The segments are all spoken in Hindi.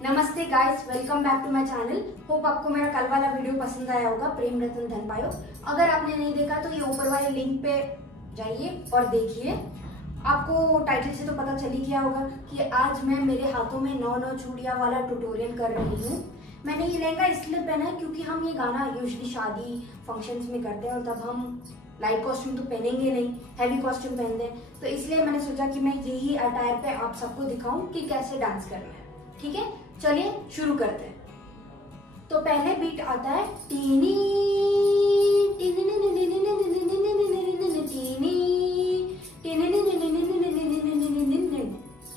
नमस्ते guys, welcome back to my channel. Hope आपको मेरा कल वाला वीडियो पसंद आया होगा, प्रेम रतन धन पायो। अगर आपने नहीं देखा तो ये ऊपर वाले लिंक पे जाइए और देखिए। आपको टाइटल से तो पता चल ही गया होगा कि आज मैं मेरे हाथों में 9 चूड़ियां वाला ट्यूटोरियल कर रही हूँ। मैंने ये लहंगा इसलिए पहना है क्योंकि हम ये गाना यूजुअली शादी फंक्शंस में करते हैं और तब हम लाइट कॉस्ट्यूम तो पहनेंगे नहीं, हैवी कॉस्ट्यूम पहनते हैं। तो इसलिए मैंने सोचा कि मैं यही अटायर पे आप सबको दिखाऊं कि कैसे डांस करना है। ठीक है, चलिए शुरू करते हैं। तो पहले बीट आता है टीनी टीनी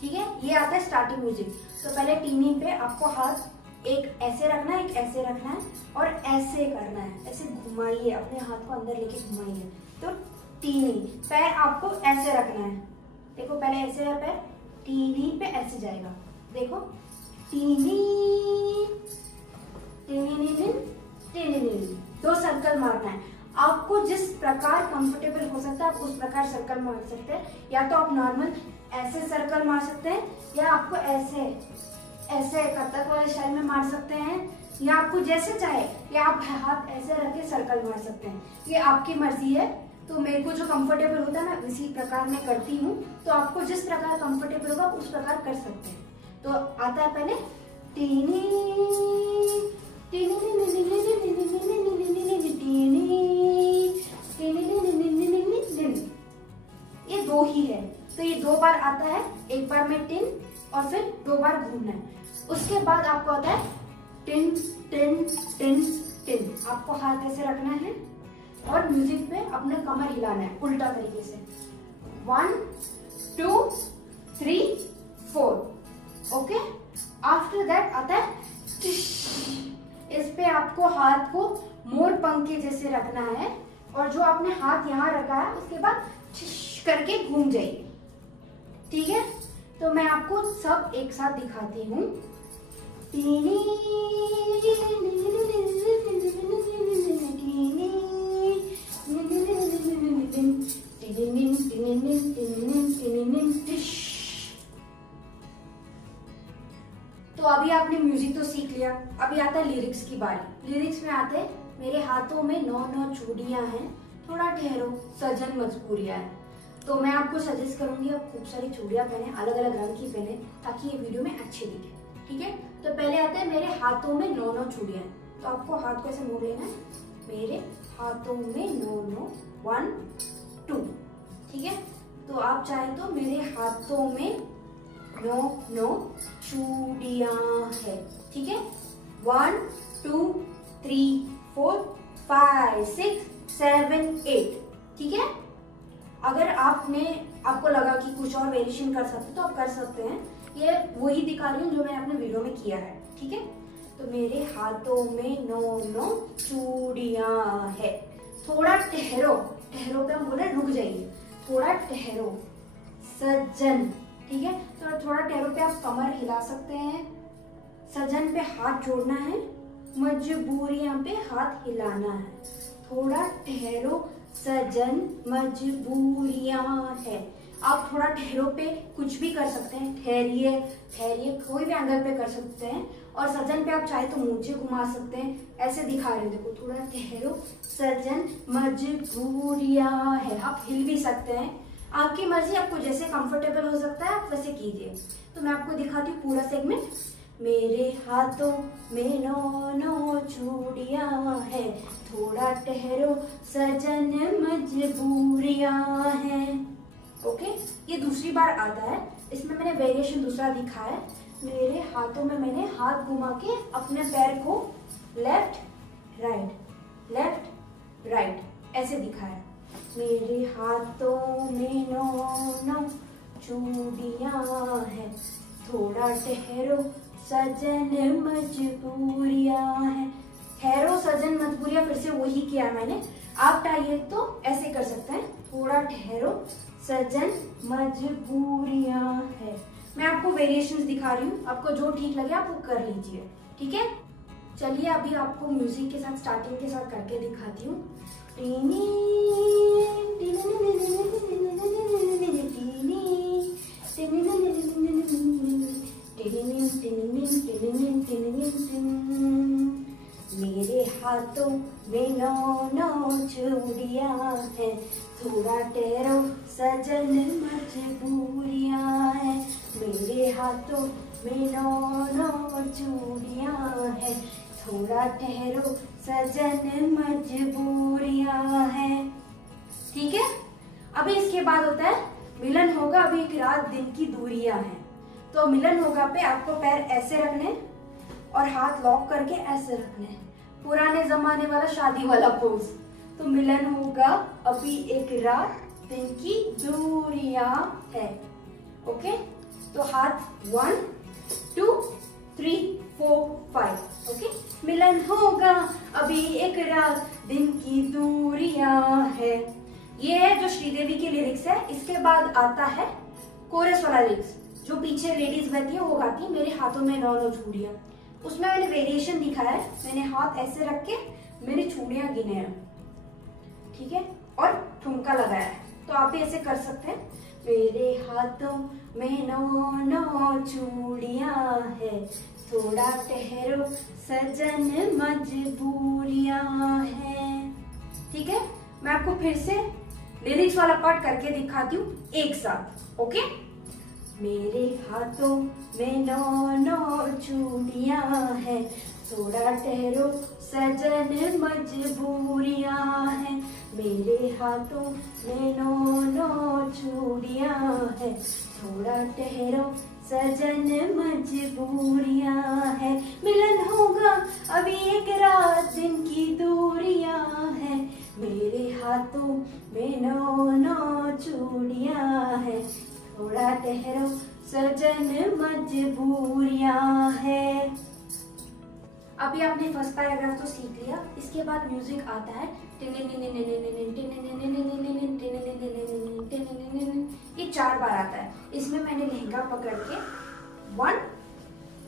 ठीक है, ये आता है स्टार्टिंग म्यूजिक। तो पहले टीनी पे आपको हाथ एक ऐसे रखना है, एक ऐसे रखना है और ऐसे करना है, ऐसे घुमाइए, अपने हाथ को अंदर लेके घुमाइए। तो टीनी पैर आपको ऐसे रखना है। देखो पहले ऐसे है पैर, टीनी पे ऐसे जाएगा। देखो टीनी टीनी टीनी, 2 सर्कल मारना है। आपको जिस प्रकार कंफर्टेबल हो सकता है आप उस प्रकार सर्कल मार सकते हैं। या तो आप नॉर्मल ऐसे सर्कल मार सकते हैं, या आपको ऐसे ऐसे कथक वाले स्टाइल में मार सकते हैं, या आपको जैसे चाहे, या आप हाथ ऐसे रख के सर्कल मार सकते हैं। ये आपकी मर्जी है। तो मेरे को जो कंफर्टेबल होता है मैं इसी प्रकार में करती हूँ। तो आपको जिस प्रकार कंफर्टेबल होगा उस प्रकार कर सकते हैं। तो आता है पहले टीनी टीनी ये 2 ही है। तो ये 2 बार आता है, एक बार में टिन और फिर 2 बार घूमना है। उसके बाद आपको आता है टिन टिन टिन टिन। आपको हाथ ऐसे रखना है और म्यूजिक पे अपने कमर हिलाना है उल्टा तरीके से। 1 2 3 4। ओके, आफ्टर दैट आता है इस पे आपको हाथ को मोर पंख के जैसे रखना है और जो आपने हाथ यहाँ रखा है उसके बाद करके घूम जाइए। ठीक है, तो मैं आपको सब एक साथ दिखाती हूँ। तो अभी आपने म्यूजिक तो सीख लिया, अभी आता है लिरिक्स की बारी। लिरिक्स में आते हैं मेरे हाथों में 9 चूड़ियां हैं, थोड़ा ठहरो सजन मजबूरियां है। तो मैं आपको सजेस्ट करूंगी आप खूब सारी चूड़ियां पहने, अलग अलग रंग की पहने, ताकि ये वीडियो में अच्छी दिखे। ठीक है, तो पहले आते हैं मेरे हाथों में 9 चूड़ियां हैं। तो आपको हाथ को ऐसे मोड़ लेना है, मेरे हाथों में 9 1 2। ठीक है, तो आप चाहे तो मेरे हाथों में 9 चूड़ियां है। ठीक है, 1 2 3 4 5 6 7 8। ठीक है, अगर आपको लगा कि कुछ और वेरिएशन कर सकते तो आप कर सकते हैं। ये वही दिखा रही हूँ जो मैंने अपने वीडियो में किया है। ठीक है, तो मेरे हाथों में 9 चूड़ियां है। थोड़ा ठहरो, ठहरो पे हम बोले रुक जाइए, थोड़ा ठहरो सज्जन। ठीक है, तो थोड़ा ठहरो पे आप कमर हिला सकते हैं। सजन पे हाथ जोड़ना है, मजबूरियां पे हाथ हिलाना है। थोड़ा ठहरो सजन मजबूरियां है। आप थोड़ा ठहरो पे कुछ भी कर सकते हैं, ठहरिए ठहरिए कोई भी एंगल पे कर सकते हैं। और सजन पे आप चाहे तो मूंछें घुमा सकते हैं, ऐसे दिखा रहे हो। देखो थोड़ा ठहरो सजन मजबूरियां है। आप हिल भी सकते हैं, आपकी मर्जी, आपको जैसे कंफर्टेबल हो सकता है आप वैसे कीजिए। तो मैं आपको दिखाती हूँ पूरा सेगमेंट। मेरे हाथों में 9 चूड़ियां है, थोड़ा ठहरो सजन मजबूरियां हैं। ओके, ये दूसरी बार आता है, इसमें मैंने वेरिएशन दूसरा दिखा है। मेरे हाथों में मैंने हाथ घुमा के अपने पैर को लेफ्ट राइट ऐसे दिखाया। मेरे हाथों में 9 चूड़ियां है, थोड़ा ठहरो सजन मजबूरियां है। ठहरो सजन मजबूरियां फिर से वही किया मैंने। आप चाहिए तो ऐसे कर सकते हैं, थोड़ा ठहरो सजन मजबूरियां है। मैं आपको वेरिएशंस दिखा रही हूँ, आपको जो ठीक लगे आप वो कर लीजिए। ठीक है, चलिए अभी आपको म्यूजिक के साथ स्टार्टिंग के साथ करके दिखाती हूँ। टिनिनिन टिनिनिन टिनिनिन टिनिनिन टिन। मेरे हाथों में 9 चूड़ियां हैं, थोड़ा ठहरो सजन मजबूरियां हैं। मेरे हाथों में 9 चूड़ियां हैं, थोड़ा ठहरो सजन मजबूरियां हैं। ठीक है। अभी इसके बाद होता है मिलन होगा अभी एक रात दिन की दूरियां हैं। तो मिलन होगा पे आपको पैर ऐसे रखने और हाथ लॉक करके ऐसे रखने, पुराने जमाने वाला शादी वाला पोज। तो मिलन होगा अभी एक रात दिन की दूरियां है। ओके, तो हाथ 1 2 3 4 5। ओके, मिलन होगा अभी एक रात दिन की दूरियां है। ये है जो श्रीदेवी की लिरिक्स है। इसके बाद आता है कोरस वाला लिरिक्स, जो पीछे लेडीज बैठी है वो गाती है मेरे हाथों में 9 चूड़ियां। उसमें मैंने वेरिएशन दिखाया है, मैंने हाथ ऐसे रख के मेरी चूड़ियां गिने हैं, ठीक है, और ठुमका लगाया है। तो आप भी ऐसे कर सकते हैं। मेरे हाथों में 9 चूड़ियां है, थोड़ा ठहरो सजन मजबूरियां हैं। ठीक है, मैं आपको फिर से लिरिक्स वाला पार्ट करके दिखाती हूँ एक साथ। ओके, मेरे हाथों में 9 चूड़ियां है, थोड़ा ठहरो सजन मजबूरियां हैं। मेरे हाथों में 9 चूड़ियां है, थोड़ा ठहरो सजन मजबूरियां है। मिलन होगा अभी एक रात दिन की दूरियां है। मेरे हाथों में 9 चूड़ियां है, थोड़ा ठहरो सजन मजबूरियां है। अभी आपने फर्स्ट पैराग्राफ तो सीख लिया। इसके बाद म्यूजिक आता है, ये 4 बार आता है। इसमें मैंने लहंगा पकड़ के 1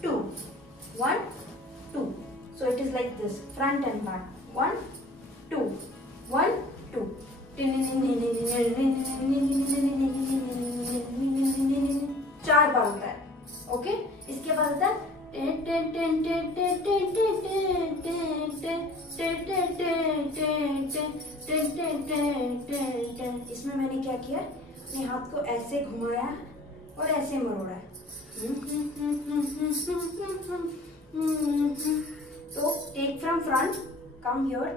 2 1 2, so it is like this, front and back, 1 2 1 2, 4 बार होता है। ओके, इसके बाद होता है इसमें मैंने क्या किया, अपने हाथ को ऐसे घुमाया और ऐसे मरोड़ा है। तो take from front, come here,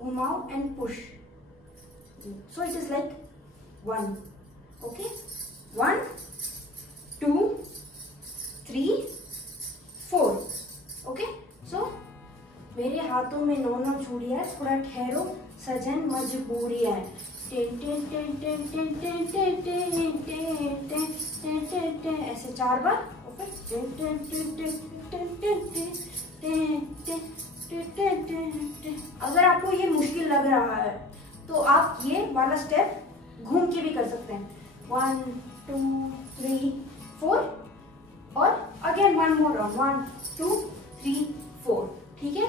घुमाओ and push. So it is like 1। Okay, 1 2 3 4। Okay, so मेरे हाथों में 9 चूड़ियां है, थोड़ा ठहरो सजन मजबूरियां है। ऐसे 4 बार। अगर आपको ये मुश्किल लग रहा है तो आप ये वाला स्टेप घूम के भी कर सकते हैं। 1 2 3 4 और अगेन 1 मोर राउंड, 1 2 3 4। ठीक है,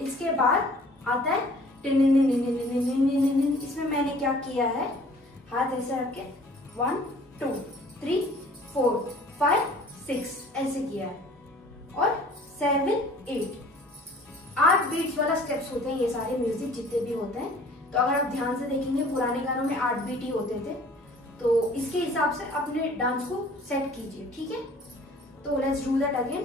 इसके बाद आता है इसमें मैंने क्या किया है, हाथ ऐसे रख के 1 2 3 4 5 6 ऐसे किया है, और 7 8 8 बीट्स वाला स्टेप्स होते हैं ये सारे म्यूजिक जितने भी होते हैं। तो अगर आप ध्यान से देखेंगे पुराने गानों में 8 बीट ही होते थे, तो इसके हिसाब से अपने डांस को सेट कीजिए। ठीक है, तो लेट्स डू दैट अगेन।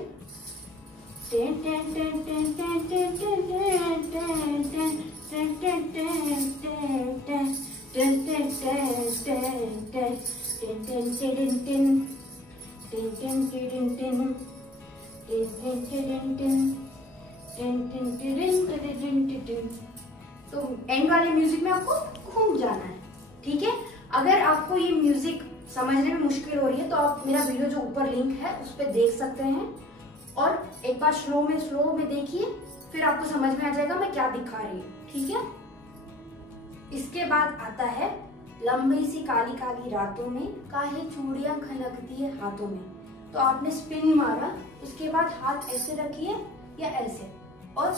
तो एंड वाले म्यूजिक में आपको घूम जाना है। ठीक है, अगर आपको ये म्यूजिक समझने में मुश्किल हो रही है तो आप मेरा वीडियो जो ऊपर लिंक है उस पर देख सकते हैं, और एक बार स्लो में देखिए, फिर आपको समझ में आ जाएगा मैं क्या दिखा रही हूँ। ठीक है, इसके बाद आता है लंबी सी काली काली रातों में काहे चूड़ियां खनकती है हाथों में। तो आपने स्पिन मारा, उसके बाद हाथ ऐसे रखिए या ऐसे, और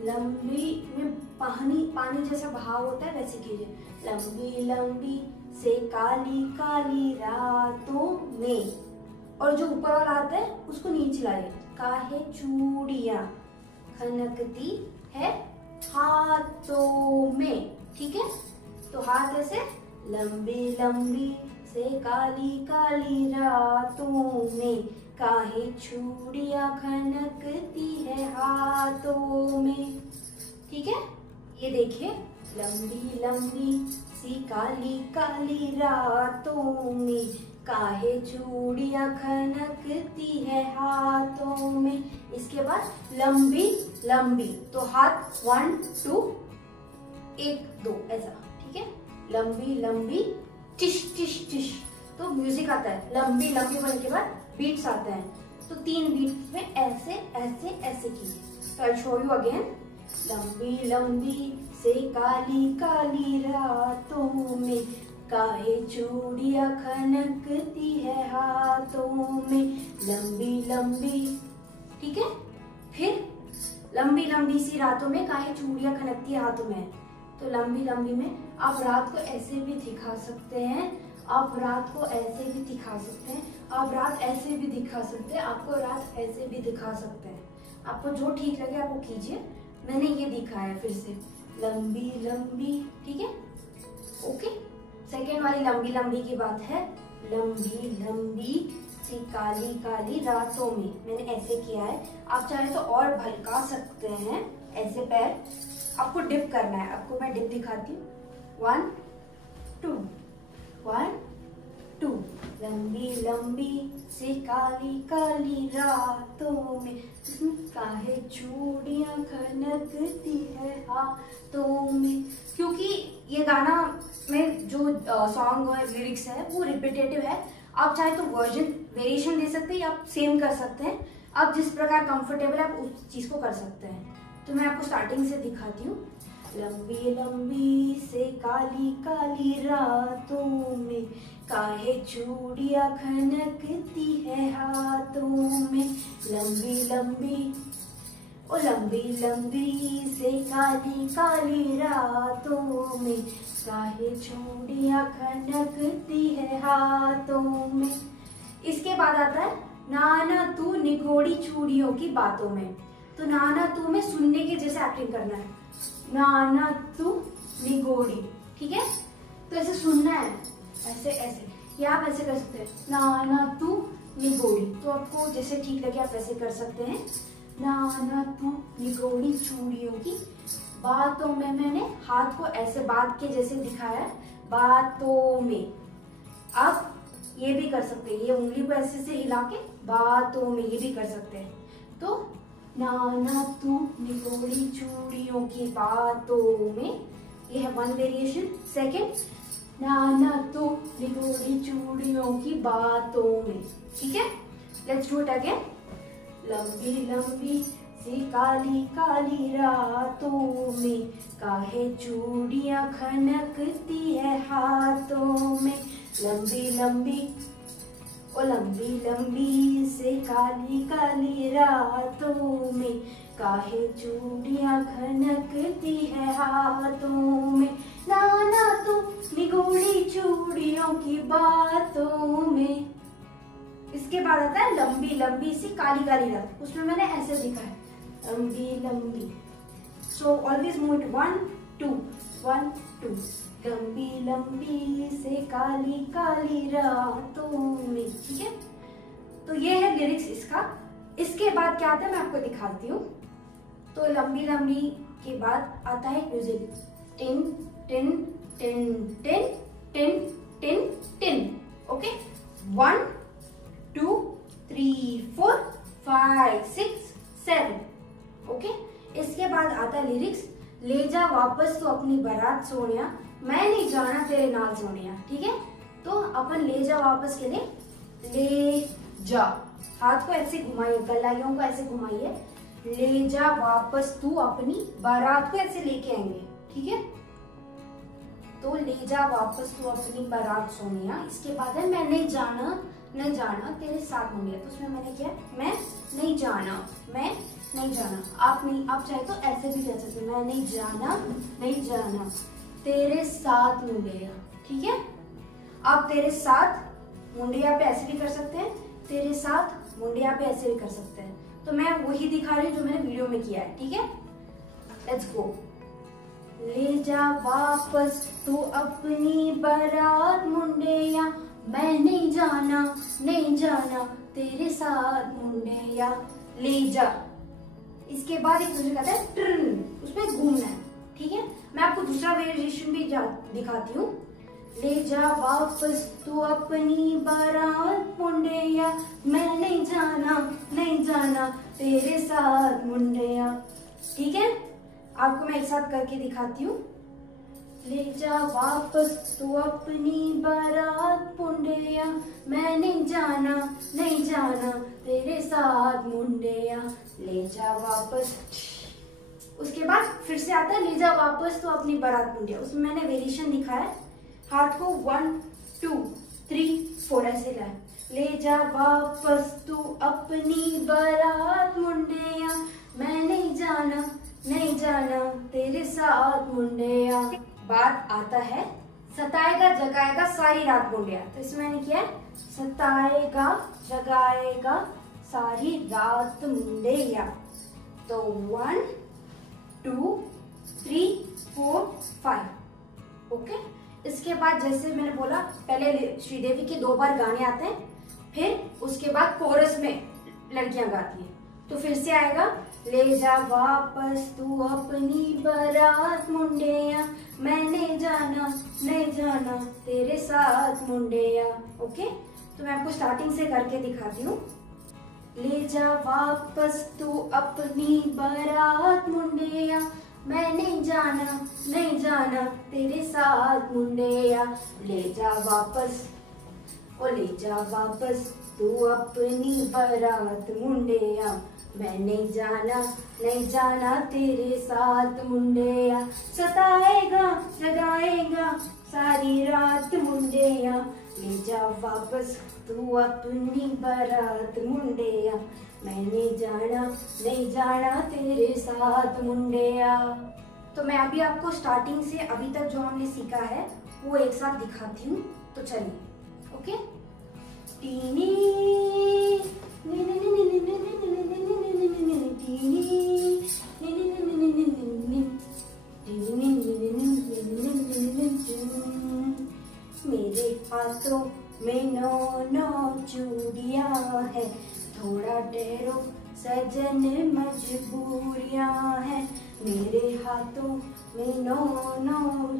लंबी में पानी जैसा भाव होता है वैसे कीजिए। लंबी लंबी से काली काली रातों में, और जो ऊपर वाला हाथ है उसको नीचे लाइए। काहे चूड़ियां खनकती है हाथों में, ठीक है। तो हाथ ऐसे, लंबी लंबी से काली काली रातों में काहे चूड़ियां खनकती है हाथों में, ठीक है। ये देखिए, लंबी लंबी सी काली काली रातों में काहे चूड़ियां खनकती है हाथों में। इसके बाद लंबी लंबी, तो हाथ 1 2 1 2 ऐसा, ठीक है। लंबी लंबी टिश टिश टिश, तो म्यूजिक आता है। लंबी लंबी बोलने के बाद बीट्स आते हैं, तो 3 बीट में ऐसे ऐसे ऐसे कीजिए। तो आई शो यू अगेन। लंबी लंबी से काली काली रातों में काहे चूड़ियां खनकती है हाथों में, लंबी लंबी, ठीक है। फिर लंबी लंबी सी रातों में काहे चूड़ियां खनकती है हाथों में, तो लंबी लंबी में आप रात को ऐसे भी दिखा सकते हैं, आप रात को ऐसे भी दिखा सकते हैं, आप रात ऐसे भी दिखा सकते हैं, आपको रात ऐसे भी दिखा सकते हैं। आपको जो ठीक लगे आप वो कीजिए। मैंने ये दिखाया फिर से, लंबी लंबी, ठीक है, ओके। सेकेंड वाली लंबी लंबी की बात है, लंबी लंबी सी काली काली रातों में, मैंने ऐसे किया है। आप चाहे तो और भलका सकते हैं, ऐसे पैर आपको डिप करना है। आपको मैं डिप दिखाती हूँ, 1 2 1 2। लंबी लंबी सी काली काली रातों में काहे चूड़ियां खनकती है हाथों में। क्योंकि ये गाना में जो सॉन्ग और लिरिक्स है वो रिपीटेटिव है। आप चाहे तो वर्जन वेरिएशन दे सकते हैं या आप सेम कर सकते हैं। आप जिस प्रकार कंफर्टेबल है आप उस चीज को कर सकते हैं। तो मैं आपको स्टार्टिंग से दिखाती हूँ। लंबी लंबी से काली काली रातों में काहे चूड़ियां खनकती है हाथों में, लंबी लंबी ओ लंबी लंबी से काली काली रातों में काहे चूड़ियां खनकती है हाथों में। इसके बाद आता है नाना तू निगोड़ी चूड़ियों की बातों में। तो नाना तू में सुनने के जैसे एक्टिंग करना है, नाना तू निगोड़ी, ठीक है। तो ऐसे सुनना है, ऐसे ऐसे, या आप ऐसे कर सकते हैं, नाना तू निगोड़ी। तो आपको जैसे ठीक लगे आप ऐसे कर सकते हैं, नाना तू निगोड़ी चूड़ियों की बातों में। मैंने हाथ को ऐसे बात के जैसे दिखाया है, बातों में। आप ये भी कर सकते हैं, ये उंगली को ऐसे से हिला के बातों में, ये भी कर सकते हैं। तो नाना तू निगोड़ी चूड़ियों की बातों में, ये है 1 वेरिएशन। सेकेंड, नाना तू निगोड़ी चूड़ियों की बातों में, ठीक है। Let's do it again. लंबी लंबी सी काली काली रातों में काहे चूड़ियां खनकती है हाथों में, लंबी लंबी ओ लंबी लंबी से काली काली रातों में काहे चूड़ियां खनकती है हाथों में, नाना तू निगोड़ी चूड़ियों की बातों में। इसके बाद आता है लंबी लंबी सी काली काली रात। उसमें मैंने ऐसे दिखा है, लंबी लंबी। So always move it 1 2 1 2। लंबी लंबी से काली काली रातों में, ठीक है। तो ये है लिरिक्स इसका। इसके बाद क्या आता है मैं आपको दिखाती हूँ। तो लंबी लंबी के बाद आता है music, tin tin tin tin tin tin tin, okay. 1 2 3 4 5 6 7, okay. इसके बाद आता है लिरिक्स, ले जा वापस तो अपनी बारात सोनिया, मैं नहीं जाना तेरे नाल सोनिया, ठीक है। तो अपन ले जा वापस के लिए, ले जा, हाथ को ऐसे घुमाइए, कलाइयों को ऐसे घुमाइए, ले जा वापस तू अपनी बारात को ऐसे लेके आएंगे, ठीक है। तो ले जा वापस तू अपनी बारात सोनिया। इसके बाद है मैं नहीं जाना, नहीं जाना तेरे साथ होंगे। तो उसमें मैंने क्या, मैं नहीं जाना, मैं नहीं जाना। आप नहीं, आप चाहे तो ऐसे भी कह सकते, मैं नहीं जाना, नहीं जाना तेरे साथ मुंडिया, ठीक है। आप तेरे साथ मुंडिया पे ऐसे भी कर सकते हैं, तेरे साथ मुंडिया पे ऐसे भी कर सकते हैं। तो मैं वही दिखा रही हूँ जो मैंने वीडियो में किया है, ठीक है। Let's go. ले जा वापस तू अपनी बारात मुंडिया, मैं नहीं जाना तेरे साथ मुंडिया, ले जा। इसके बाद एक दूसरे कहता है ट्रन, उसमें घूमना है, ठीक है। मैं आपको दूसरा वेरिएशन भी दिखाती हूँ। ले जा वापस तू अपनी बारात मुंडिया, मैं नहीं जाना तेरे साथ मुंडिया, ठीक है। आपको मैं एक साथ करके दिखाती हूँ। ले जा वापस तू अपनी बारात मुंडिया, मैं नहीं जाना तेरे साथ मुंडिया, ले जा वापस। उसके बाद फिर से आता है ले जा वापस तू अपनी बारात मुंडिया। उसमें मैंने वेरिएशन दिखाया है, हाथ को 1 2 3 4 ऐसे लाए। ले जा वापस तू अपनी बारात मुंडिया, मैं नहीं जाना तेरे साथ मुंडिया। बाद आता है सताएगा जगाएगा सारी रात मुंडिया। तो इसमें मैंने किया है सताएगा जगाएगा सारी रात मुंडिया। तो 1 2 3 4 5, ओके। इसके बाद जैसे मैंने बोला, पहले श्रीदेवी के 2 बार गाने आते हैं, फिर उसके बाद कोरस में लड़कियां गाती हैं। तो फिर से आएगा ले जा वापस तू अपनी बारात मुंडिया, मैं नहीं जाना तेरे साथ मुंडिया, ओके। तो मैं आपको स्टार्टिंग से करके दिखाती हूँ। ले जा वापस तू अपनी बारात मुंडिया, मैं नहीं जाना तेरे साथ मुंडिया, ले जा वापस ले जा वापस तू अपनी बारात मुंडिया, मैं नहीं जाना तेरे साथ मुंडिया, सताएगा जगाएगा सारी रात मुंडिया, ले जा वापस तू अपनी बारात मुंडिया, मैं नहीं जाना तेरे साथ मुंडिया। तो मैं अभी आपको स्टार्टिंग से अभी तक जो हमने सीखा है वो एक साथ दिखाती हूँ। तो चलिए, ओके। टीनी मेरे हाथों में 9 चूड़ियां है, थोड़ा ठहरो सजन मजबूरियां है। मेरे हाथों में 9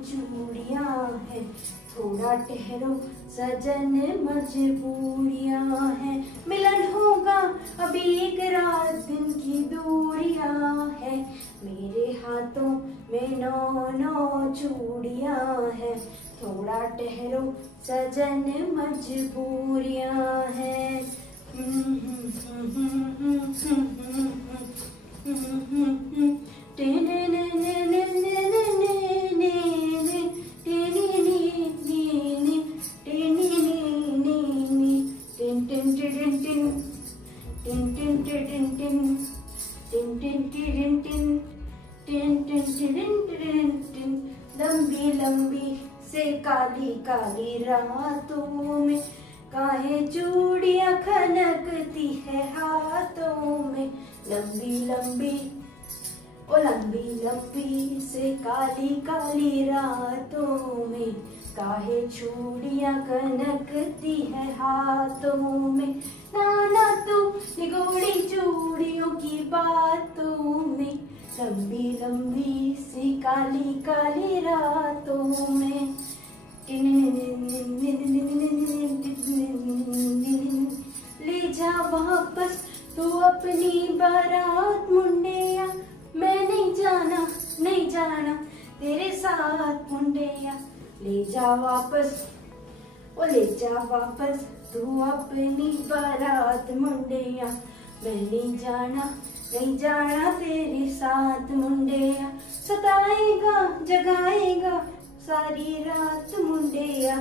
चूड़ियां है, थोड़ा ठहरो सजन मजबूरियां है। मिलन होगा अभी एक रात दिन की दूरियां है, मेरे हाथों में 9 चूड़ियां है, थोड़ा ठहरो सजन मजबूरियां है। लंबी लंबी से काली काली रातों में काहे चूड़ियां खनकती है हाथों में। लंबी लंबी से काली काली रातों में काहे चूड़ियां खनकती है हाथों में। नाना तू निगोड़ी चूड़ियों की बातों में, लंबी लंबी सी काली काली रातों में। ले जा वापस तू अपनी बारात मुंडिया, मैं नहीं जाना तेरे साथ मुंडिया, ले जा वापस ले जा वापस तू अपनी बारात मुंडिया, मैं नहीं जाना तेरे साथ मुंडिया, सताएगा जगाएगा सारी रात मुंडिया,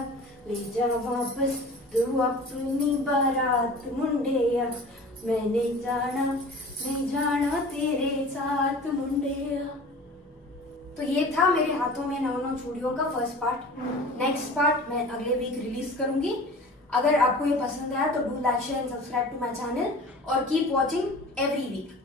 ले जा वापस तू अपनी बारात मुंडिया, मैं नहीं जाना तेरे साथ मुंडिया। तो ये था मेरे हाथों में 9 चूड़ियों का फर्स्ट पार्ट। नेक्स्ट पार्ट मैं अगले वीक रिलीज करूंगी। अगर आपको ये पसंद आया तो do like share and subscribe to my channel और कीप वॉचिंग एवरी वीक।